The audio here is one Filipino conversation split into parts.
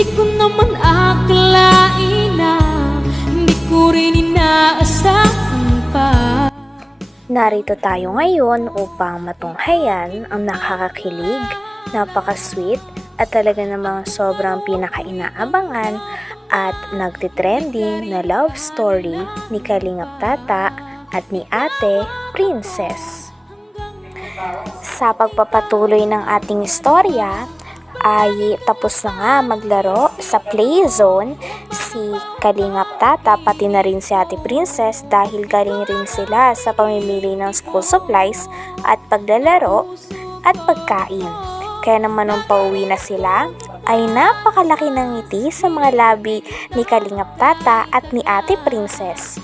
Hindi ko naman akalain na hindi ko rin inaasahan pa. Narito tayo ngayon upang matunghayan ang nakakakilig, napaka-sweet at talaga namang sobrang pinaka-inaabangan at nagtitrending na love story ni Kalingap Tata at ni Ate Princess. Sa pagpapatuloy ng ating istorya ay tapos na nga maglaro sa play zone si Kalingap Tata pati na rin si Ate Princess dahil galing rin sila sa pamimili ng school supplies at paglalaro at pagkain. Kaya naman nung pauwi na sila ay napakalaki ng ngiti sa mga labi ni Kalingap Tata at ni Ate Princess.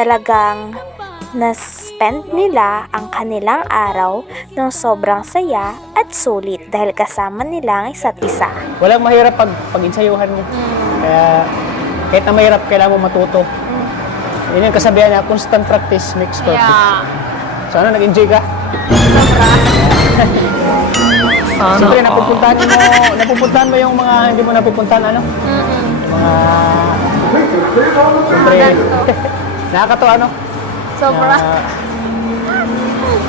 Talagang na-spend nila ang kanilang araw ng sobrang saya at sulit dahil kasama nila ang isa't isa. Walang mahirap pag-insayuhan mo. Kaya kahit na mahirap, kailangan mo matuto. Yun yung kasabihan na constant practice makes perfect. Yeah. So ano, nag-enjoy ka? Sobra. Siyempre, napupuntahan mo yung mga hindi mo napupuntahan, ano? Mga... Siyempre, nakakatawa, ano? Sobra.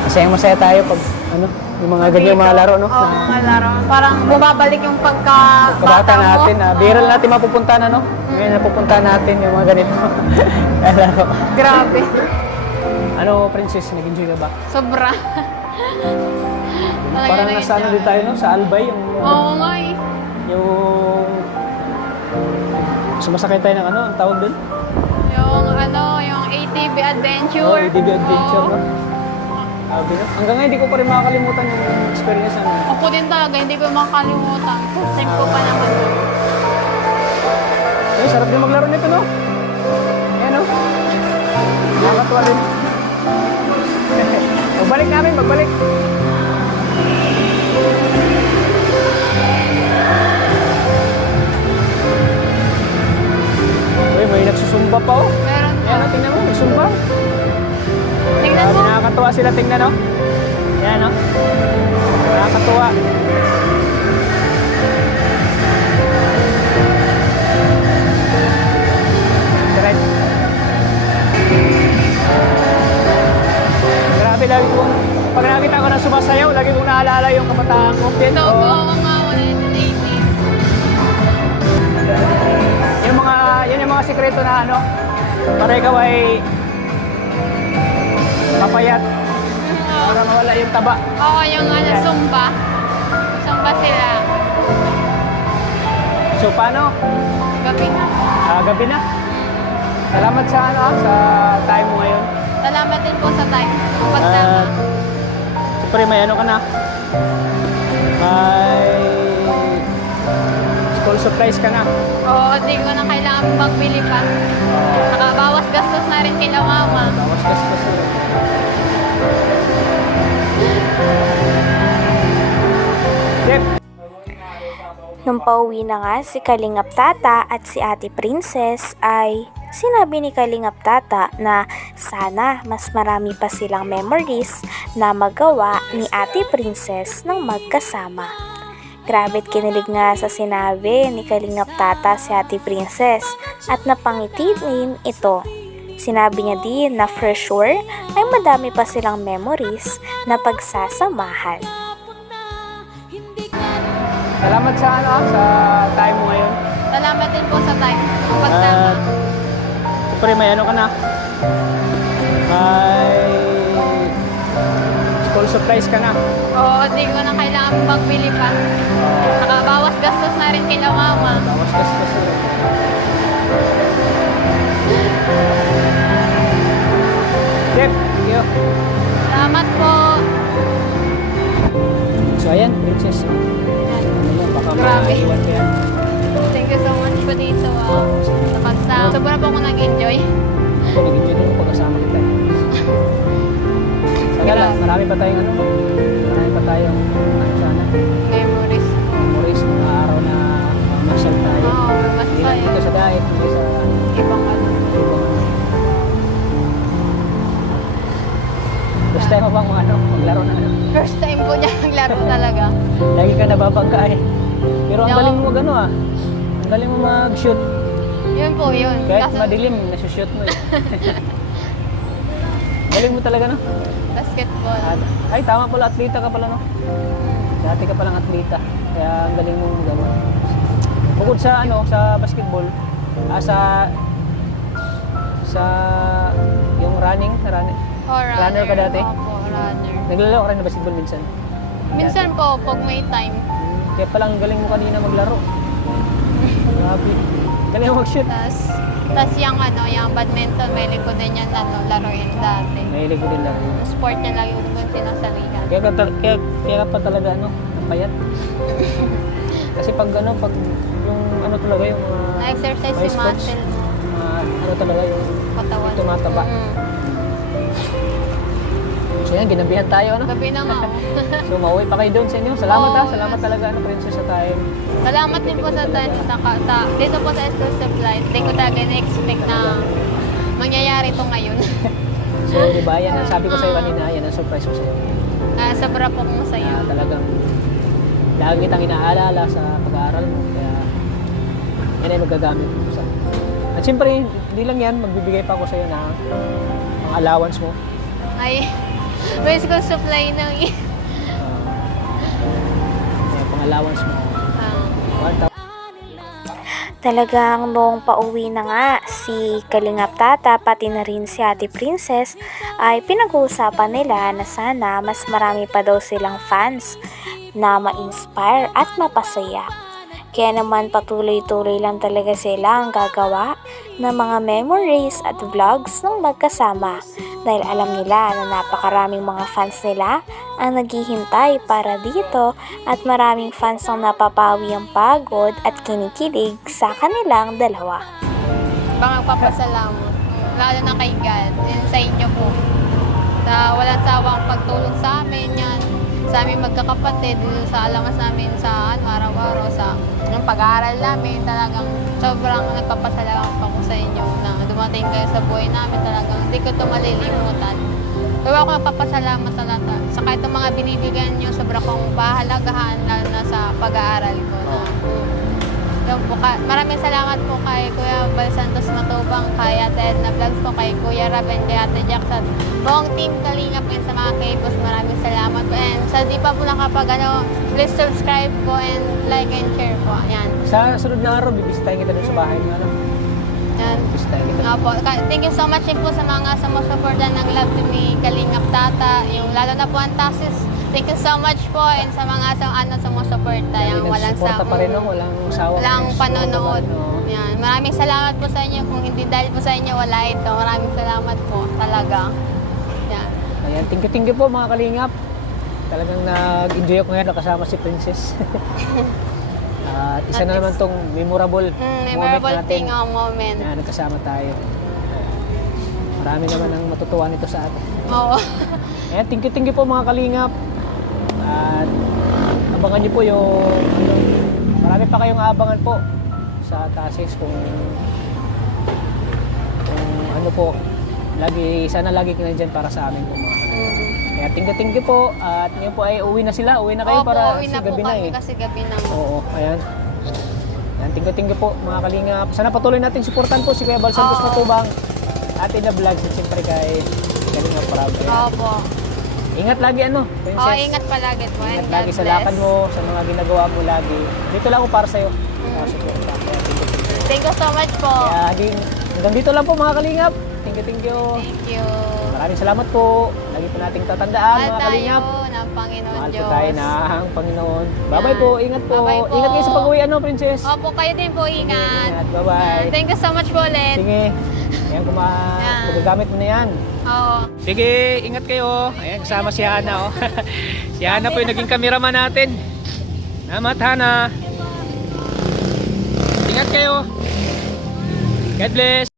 Masaya tayo pag, ano, yung mga ganyan mga laro, no? Oo, mga laro. Parang bumabalik yung pagkabata Kabata mo. natin, biral natin mapupuntahan, ano? Ngayon napupuntahan natin yung mga ganito. Laro. Grabe. Ano, Princess, nag-enjoy ka ba? Sobra. Parang nasa ano din tayo, no? Sa Albay, yung... Oo nga eh. Yung... Sumasakay tayo ng ano, ang tawag dun? Yung ATV Adventure. Oh, ATV Adventure, Oo. no? Sabi no? Hanggang ngayon, hindi ko pa rin makakalimutan yung experience ano. Ako din talaga, hindi ko makakalimutan. First time ko pa naman. Ay, sarap din maglaro nito, no? Ayan, no? Nakakatuwa din. Magbalik namin, magbalik. Uy, may nagsusumba pa, oh. Meron pa. Ayan, no? Tingnan mo, nagsumba. Tingnan mo. Nakakatuwa sila, tingnan, no? Ayan, no? Nakakatuwa. Direct. Grabe, lagi kong, pag nakita ko na sumasayaw, lagi kong naalala yung kabataan ko. Ito, oo nga, 180. Yan yung mga sikreto na ano, para ikaw ay mapayat, para mawala yung taba. Oo, yung Yan. Zumba. Zumba sila. So, paano? Gabi na. Gabi na. Salamat sa ano, sa time mo ngayon. Salamat din po sa time. Pagsama. Siyempre, may ano ka na. May school supplies ka na. Oo, di ko na kailangan magbili pa. Nakabawas gastos na rin kila mama. Bawas gastos ulit. Yep. Nung pauwi na nga si Kalingap Tata at si Ate Princess ay sinabi ni Kalingap Tata na sana mas marami pa silang memories na magawa ni Ate Princess ng magkasama. Grabe't kinilig nga sa sinabi ni Kalingap Tata si Ate Princess at napangiti din ito. Sinabi niya din na for sure ay madami pa silang memories na pagsasamahan. Salamat sa ano, sa time mo ngayon. Salamat din po sa time. Pagsama. Siyempre, may ano ka na. May school supplies ka na. Oo, di ko na kailangan magbili pa. Nakabawas gastos na rin kila mama. Bawas gastos ulit. Yep, thank you. Salamat po. So ayan, Princess. Ano mo, baka Grabe. maiwan ka yan. Thank you so much po dito. Sa pagsama. Sobra po ako nag-enjoy. Nag-enjoy din mo pagkasama kita. Sana lang, marami pa tayong ano, marami pa tayong ano sana, Memories. memories mga araw na masyal tayo. Oo, mas Hindi lang dito sa diet, hindi sa ibang ano. ibang. Gusto tayo mo bang ano, maglaro na ano? First time po niya naglaro talaga. Lagi ka nababangka eh. Pero ang No. galing mo gano ah. Ang galing mo mag-shoot. Yun po yun. Kahit Kaso, madilim, nasushoot mo eh. Galing mo talaga, no? basketball. Ay, tama pala, atleta ka pala, no? Dati ka palang atleta. Kaya ang galing mo gano'n. Bukod sa, sa basketball, sa yung running. Runner ka dati? Opo, runner. Naglalaro ka rin ng basketball minsan? Minsan po, pag may time. Kaya palang galing mo kanina maglaro. Grabe. Galing mo mag-shoot. Tas yung yung badminton, may ko din yan laruin dati. Mahilig ko din laro. Sport niya lagi ko din sinasalihan. Kaya pa talaga, payat. Kasi pag yung talaga yung Na-exercise may si sports, muscle mo, talaga yung katawan. tumataba. So yan, ginabihan tayo, Gabi na nga. So mauwi pa kayo doon sa inyo. Salamat Oo. Salamat talaga, Princess, sa time. Salamat din po sa dito po sa exclusive flight. Hindi ko talaga na-expect na mangyayari ito ngayon. So, di ba, yan ang sabi ko sa'yo kanina, yan ang surprise ko sa'yo. Sobra po kong masaya. Talagang lagi kitang inaalala sa pag-aaral mo. Kaya yan ay magagamit mo sa. At siyempre, hindi lang yan, magbibigay pa ako sa'yo na ang allowance mo. Ay, may school supply ng Pang allowance mo. 1,000. Talagang noong pauwi na nga si Kalingap Tata pati na rin si Ate Princess ay pinag-uusapan nila na sana mas marami pa daw silang fans na ma-inspire at mapasaya. Kaya naman patuloy-tuloy lang talaga sila ang gagawa ng mga memories at vlogs ng magkasama dahil alam nila na napakaraming mga fans nila ang naghihintay para dito at maraming fans ang napapawi ang pagod at kinikilig sa kanilang dalawa. Bang magpapasalamat. Lalo na kay God. Yan sa inyo po. Sa walang sawang pagtulong sa amin yan. Sa aming magkakapatid, sa alamas namin sa araw-araw, sa yung pag-aaral namin, talagang sobrang nagpapasalamat po ako sa inyo na dumating kayo sa buhay namin, talagang hindi ko ito malilimutan. Kaya ako nagpapasalamat talaga sa kahit ang mga binibigyan nyo, sobrang kong pahalagahan lalo na sa pag-aaral ko. Yun po, maraming salamat po kay Kuya Bal Santos Matubang, kay Ate Edna Vlogs po, kay Kuya Raben, kay Ate Jackson, buong team Kalingap and sa mga K-Boss, maraming salamat po. And sa di pa po nakapag please subscribe po and like and share po. Yan. Sa sunod na araw, bibisitahin kita doon sa bahay mo. Yan. Bibisitahin kita. Opo. Thank you so much din po sa mga sumusuporta ng Love to Me Kalingap Tata, yung lalo na po ang taxis. Thank you so much po and sa mga sumusuporta, yung walang Suporta pa rin, walang sawa. walang panonood. Yan. Maraming salamat po sa inyo. Kung hindi dahil po sa inyo, wala ito. Maraming salamat po talaga. Yan. Ayan, thank you po mga Kalingap. Talagang nag-enjoy ako ngayon kasama si Princess. At isa na naman tong memorable Memorable thing o moment. na nagkasama tayo. Marami naman ang matutuwa nito sa atin. Oo. Ayan, thank you po mga Kalingap. At abangan niyo po yung marami pa kayong aabangan po sa Tasis kung po sana lagi kayo nandyan para sa amin po mga Kalingap. Kaya thank you po. At ngayon po ay uwi na sila. Uwi na kayo para uwi na kasi gabi po na kami eh. kasi gabi na. Oo, ayan. Ayan, thank you po mga Kalingap. Sana patuloy natin suportan po si Kuya Bal Santos Matubang, Ate na Vlogs at siyempre kay Kalingap Proud. Opo. Ingat lagi Princess. Ingat palagi po. Ingat And lagi God sa bless. lakad mo, sa mga ginagawa mo lagi. Dito lang ako para sa'yo. Para suporta. Kaya thank you. Thank you so much po. Kaya hanggang dito lang po mga Kalingap. Thank you. Thank you. Maraming salamat po. Lagi po nating tatandaan Mahal mga tayo Kalingap. ng Panginoon Mahal po Diyos. tayo ng Panginoon. Bye-bye po. Ingat po. Bye-bye po. Ingat kayo sa pag-uwi, Princess. Opo, kayo din po. Ingat. Ingat. Bye-bye. Thank you so much po ulit. Sige. Ayan, Yan. magagamit mo na yan. Oo. Sige, ingat kayo. Ayan, kasama si Hana. Si Hana po yung naging cameraman natin. Salamat, Hana. Ingat kayo. God bless.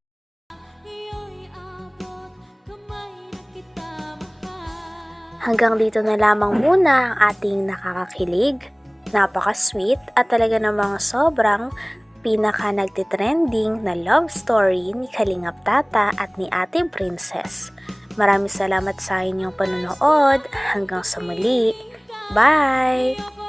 Hanggang dito na lamang muna ang ating nakakakilig, napaka-sweet at talaga namang sobrang pinaka nagtitrending na love story ni Kalingap Tata at ni Ate Princess. Maraming salamat sa inyong panonood. Hanggang sa muli. Bye!